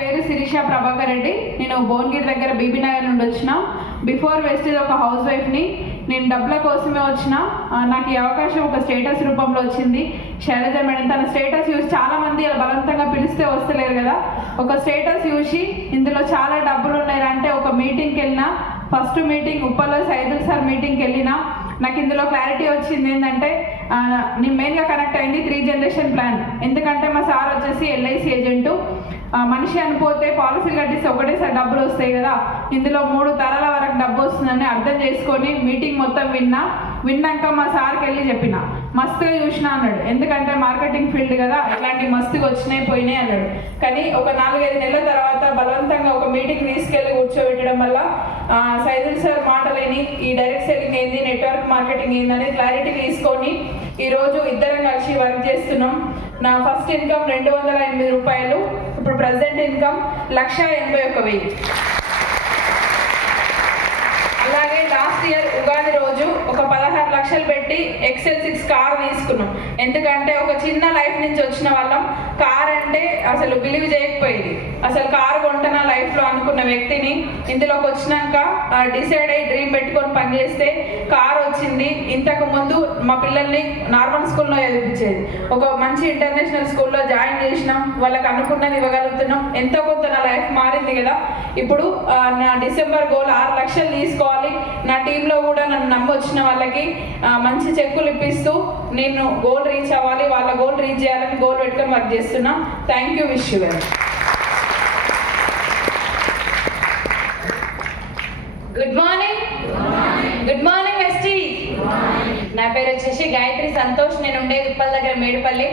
పేరు శిరీష ప్రభాకర్ రెడ్డి. నేను భువనగిరి దగ్గర బీబీ నగర్ నుండి వచ్చిన. బిఫోర్ వెస్టేజ్ ఒక హౌస్ వైఫ్ని. నేను డబ్బుల కోసమే వచ్చిన. నాకు ఈ అవకాశం ఒక స్టేటస్ రూపంలో వచ్చింది. శైలజ మేడం తన స్టేటస్ చూసి చాలామంది బలవంతంగా పిలిస్తే వస్తలేరు కదా, ఒక స్టేటస్ చూసి ఇందులో చాలా డబ్బులు ఉన్నాయి అంటే ఒక మీటింగ్కి వెళ్ళినా, ఫస్ట్ మీటింగ్ ఉప్పల్లో సైదుల్ సార్ మీటింగ్కి వెళ్ళినా నాకు ఇందులో క్లారిటీ వచ్చింది. ఏంటంటే నేను మెయిన్గా కనెక్ట్ అయింది 3 జనరేషన్ ప్లాన్. ఎందుకంటే మా సార్ వచ్చేసి ఎల్ఐసి ఏజెంటు. మనిషి అనిపోతే పాలసీలు కట్టిస్తే ఒకటేసారి డబ్బులు వస్తాయి కదా, ఇందులో 3 తరాల వరకు డబ్బు వస్తుందని అర్థం చేసుకొని మీటింగ్ మొత్తం విన్నాక మా సార్కి వెళ్ళి చెప్పిన. మస్తుగా చూసినా అన్నాడు. ఎందుకంటే మార్కెటింగ్ ఫీల్డ్ కదా, ఇట్లాంటి మస్తుగా వచ్చినాయి పోయినాయి అన్నాడు. కానీ ఒక 4-5 నెలల తర్వాత బలవంతంగా ఒక మీటింగ్ తీసుకెళ్ళి కూర్చోబెట్టడం వల్ల సైదుల్ సార్ మాటలేని ఈ డైరెక్ట్ సెల్లింగ్ ఏంది, నెట్వర్క్ మార్కెటింగ్ ఏందని క్లారిటీ తీసుకొని ఈరోజు ఇద్దరం కలిసి వర్క్ చేస్తున్నాం. నా ఫస్ట్ ఇన్కమ్ 208 రూపాయలు, ఇప్పుడు ప్రజెంట్ ఇన్కమ్ 1,81,000. అలాగే లాస్ట్ ఇయర్ ఉగాది రోజు ఒక 16 లక్షలు పెట్టి ఎక్సెల్ 6 కార్ తీసుకున్నాం. ఎందుకంటే ఒక చిన్న లైఫ్ నుంచి వచ్చిన వాళ్ళం, కార్ అంటే అసలు బిలీవ్ చేయకపోయింది. అసలు కారు కొంటనా లైఫ్లో అనుకున్న వ్యక్తిని ఇందులోకి వచ్చినాక డిసైడ్ అయ్యి డ్రీమ్ పెట్టుకొని పనిచేస్తే కార్ వచ్చింది. ఇంతకు ముందు మా పిల్లల్ని నార్మల్ స్కూల్లో చదివించేది, ఒక మంచి ఇంటర్నేషనల్ స్కూల్లో జాయిన్ చేసినాం. వాళ్ళకి అనుకున్నది ఇవ్వగలుగుతున్నాం. ఎంతో కొంత నా లైఫ్ మారింది కదా. ఇప్పుడు నా డిసెంబర్ గోల్ 6 లక్షలు తీసుకోవాలి. నా టీంలో కూడా నన్ను నమ్మి వచ్చిన వాళ్ళకి మంచి చెక్కులు ఇప్పిస్తూ నేను గోల్ రీచ్ అవ్వాలి, వాళ్ళ గోల్ రీచ్ చేయాలని గోల్ పెట్టుకొని వర్క్ చేస్తున్నా. Thank you. Wish you well. Good morning. Good morning వెస్టీ. నా పేరు వచ్చేసి గాయత్రి సంతోష్. నేను ఉండేది ఉప్పల్ దగ్గర మేడిపల్లి.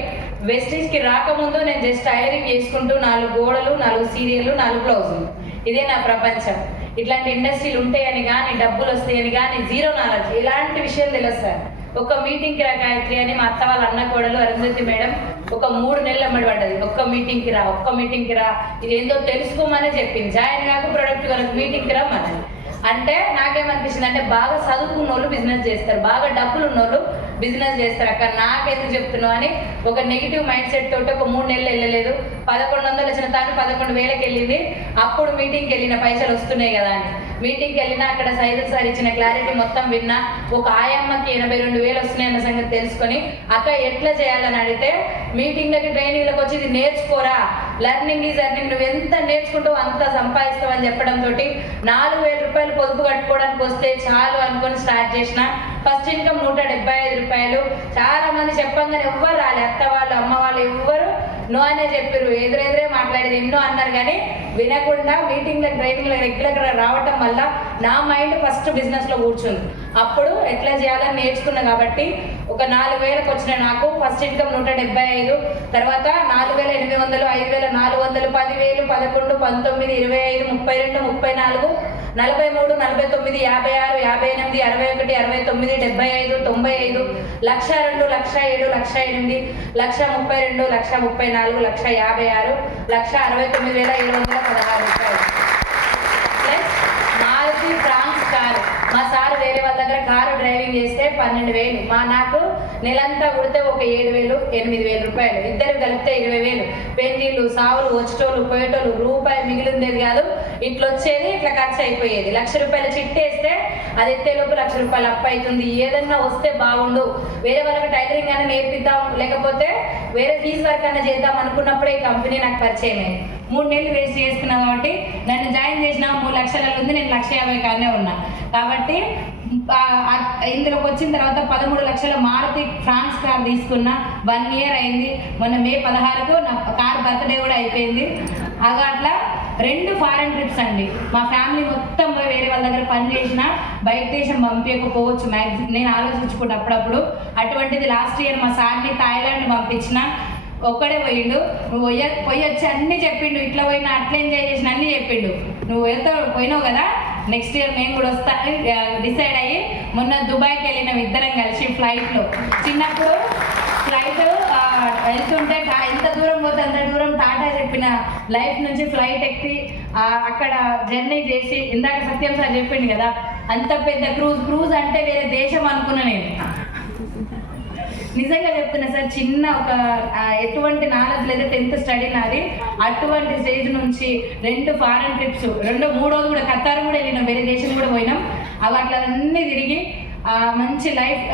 వెస్టీజ్కి రాకముందు నేను జస్ట్ టైలరింగ్ చేసుకుంటూ 4 గోడలు, 4 సీరియళ్ళు, 4 బ్లౌజులు, ఇదే నా ప్రపంచం. ఇట్లాంటి ఇండస్ట్రీలు ఉంటాయని కానీ, డబ్బులు వస్తాయని కానీ జీరో నాలెడ్జ్, ఇలాంటి విషయాలు తెలుసు సార్. ఒక మీటింగ్కి రా గాయత్రి అని మా అత్త వాళ్ళ అన్న కోడలు అరుంధతి మేడం ఒక 3 నెలలు అమ్మడి పడ్డది. ఒక్క మీటింగ్కి రా ఇదేందో తెలుసుకోమనే చెప్పింది. జాయిన్ కాక ప్రొడక్ట్ కనుక మీటింగ్కి రా మనది అంటే నాకేమనిపించింది అంటే బాగా చదువుకున్న వాళ్ళు బిజినెస్ చేస్తారు, బాగా డబ్బులు ఉన్నోళ్ళు బిజినెస్ చేస్తారు. అక్కడ నాకెందుకు చెప్తున్నావు అని ఒక నెగిటివ్ మైండ్ సెట్ తోటి ఒక 3 నెలలు వెళ్ళలేదు. 1100 వచ్చిన తాను 11,000కి వెళ్ళింది. అప్పుడు మీటింగ్కి వెళ్ళిన పైసలు వస్తున్నాయి కదా అని మీటింగ్కి వెళ్ళినా అక్కడ సైదుల్ సార్ ఇచ్చిన క్లారిటీ మొత్తం విన్నా. ఒక ఆయమ్మకి 82,000 వస్తున్నాయన్న సంగతి తెలుసుకొని అక్క ఎట్లా చేయాలని అడిగితే మీటింగ్లకి ట్రైనింగ్లకు వచ్చి ఇది నేర్చుకోరా, లెర్నింగ్ ఈజ్ ఎర్నింగ్, నువ్వు ఎంత నేర్చుకుంటావు అంత సంపాదిస్తావు అని చెప్పడంతో 4,000 రూపాయలు పొదుపు కట్టుకోవడానికి వస్తే చాలు అనుకొని స్టార్ట్ చేసిన. ఫస్ట్ ఇన్కమ్ 175 రూపాయలు. చాలా మంది చెప్పంగానే ఎవ్వరు రాలే, అత్త వాళ్ళు అమ్మ వాళ్ళు ఎవ్వరు నో అనే చెప్పారు. ఎదురెదురే మాట్లాడేది ఎన్నో అన్నారు కానీ వినకుండా మీటింగ్లకు ట్రైనింగ్లకు రెగ్యులర్గా రావటం వల్ల నా మైండ్ ఫస్ట్ బిజినెస్లో కూర్చుంది. అప్పుడు ఎట్లా చేయాలని నేర్చుకున్నా కాబట్టి ఒక 4,000కి వచ్చిన నాకు ఫస్ట్ ఇన్కమ్ 175, తర్వాత 4,800, 5,400, 10,000, 11, 19, 25, 32, 34, 43, 49, 56, 58, 61, 69, 75, 95, 1,02, 1,07, 1,08, 1,32, 1,34, 1,56, 1,69,716 రూపాయలు. Plus Maruti Fronx car. మా సార్ వేరే వాళ్ళ దగ్గర కారు డ్రైవింగ్ చేస్తే 12,000, నాకు నెలంతా కుడితే ఒక 7,000, 8,000 రూపాయలు. ఇద్దరు కలిపితే 20,000. పెళ్లిళ్ళు, సావులు, వచ్చేటోళ్ళు, పోయేటోళ్ళు, రూపాయి మిగిలిందేది కాదు. ఇట్లా వచ్చేది, ఇట్లా ఖర్చు అయిపోయేది. 1,00,000 రూపాయలు చిట్టేస్తే అది ఎత్తేలోపు 1,00,000 రూపాయలు అప్పు అవుతుంది. ఏదన్నా వస్తే బాగుండు, వేరే వాళ్ళకి టైలరింగ్ అయినా నేర్పిద్దాం, లేకపోతే వేరే ఫీజు వర్క్ అయినా చేద్దాం అనుకున్నప్పుడే ఈ కంపెనీ నాకు పరిచయం అయింది. 3 నెలలు వేస్ట్ చేసుకున్నా కాబట్టి నన్ను జాయిన్ చేసిన 3 లక్షల ఉంది, నేను 1,50,000 కానే ఉన్నా. కాబట్టి ఇందులోకి వచ్చిన తర్వాత 13 లక్షల మారుతి ఫ్రాన్స్ కార్ తీసుకున్నా. 1 ఇయర్ అయింది. మొన్న మే 16కు నా కార్ బర్త్డే కూడా అయిపోయింది. అట్లా 2 ఫారెన్ ట్రిప్స్ అండి. మా ఫ్యామిలీ మొత్తం పోయి వేరే వాళ్ళ దగ్గర పని చేసినా బయట దేశం పంపించకపోవచ్చు మ్యాక్సిమం, నేను ఆలోచించుకుంటా అప్పుడప్పుడు. అటువంటిది లాస్ట్ ఇయర్ మా సార్ని థాయిలాండ్ పంపించిన. ఒక్కడే పోయిండు. నువ్వు పోయొచ్చి అన్నీ చెప్పిండు, ఇట్లా పోయినా అట్లా ఎంజాయ్ చేసిన అన్నీ చెప్పిండు. నువ్వు పోయినావు కదా, నెక్స్ట్ ఇయర్ మేము కూడా వస్తాను డిసైడ్ అయ్యి మొన్న దుబాయ్కి వెళ్ళినాం ఇద్దరం కలిసి ఫ్లైట్లో. చిన్నప్పుడు ఫ్లైట్ వెళ్తుంటే ఎంత దూరం పోతే అంత దూరం టాటా చెప్పిన లైఫ్ నుంచి ఫ్లైట్ ఎక్కి అక్కడ జర్నీ చేసి, ఇందాక సత్యం సార్ చెప్పిండు కదా, అంత పెద్ద క్రూజ్ అంటే వేరే దేశం అనుకున్నా నేను. నిజంగా చెప్తున్నా సార్, చిన్న ఒక ఎటువంటి నాలెడ్జ్ లేదా 10th స్టడీ నాది. అటువంటి స్టేజ్ నుంచి 2 ఫారెన్ ట్రిప్స్, 3వది కూడా ఖతార్ కూడా వెళ్ళినాం, వేరే దేశం కూడా పోయినాం. అవి అట్లా అన్నీ తిరిగి మంచి లైఫ్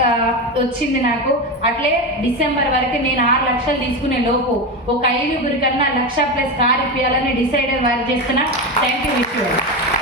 వచ్చింది నాకు. అట్లే డిసెంబర్ వరకు నేను 6 లక్షలు తీసుకునే లోపు ఒక 5 కన్నా 1,00,000+ కార్ ఇప్పించాలని డిసైడ్ వర్క్ చేస్తున్నా. Thank you.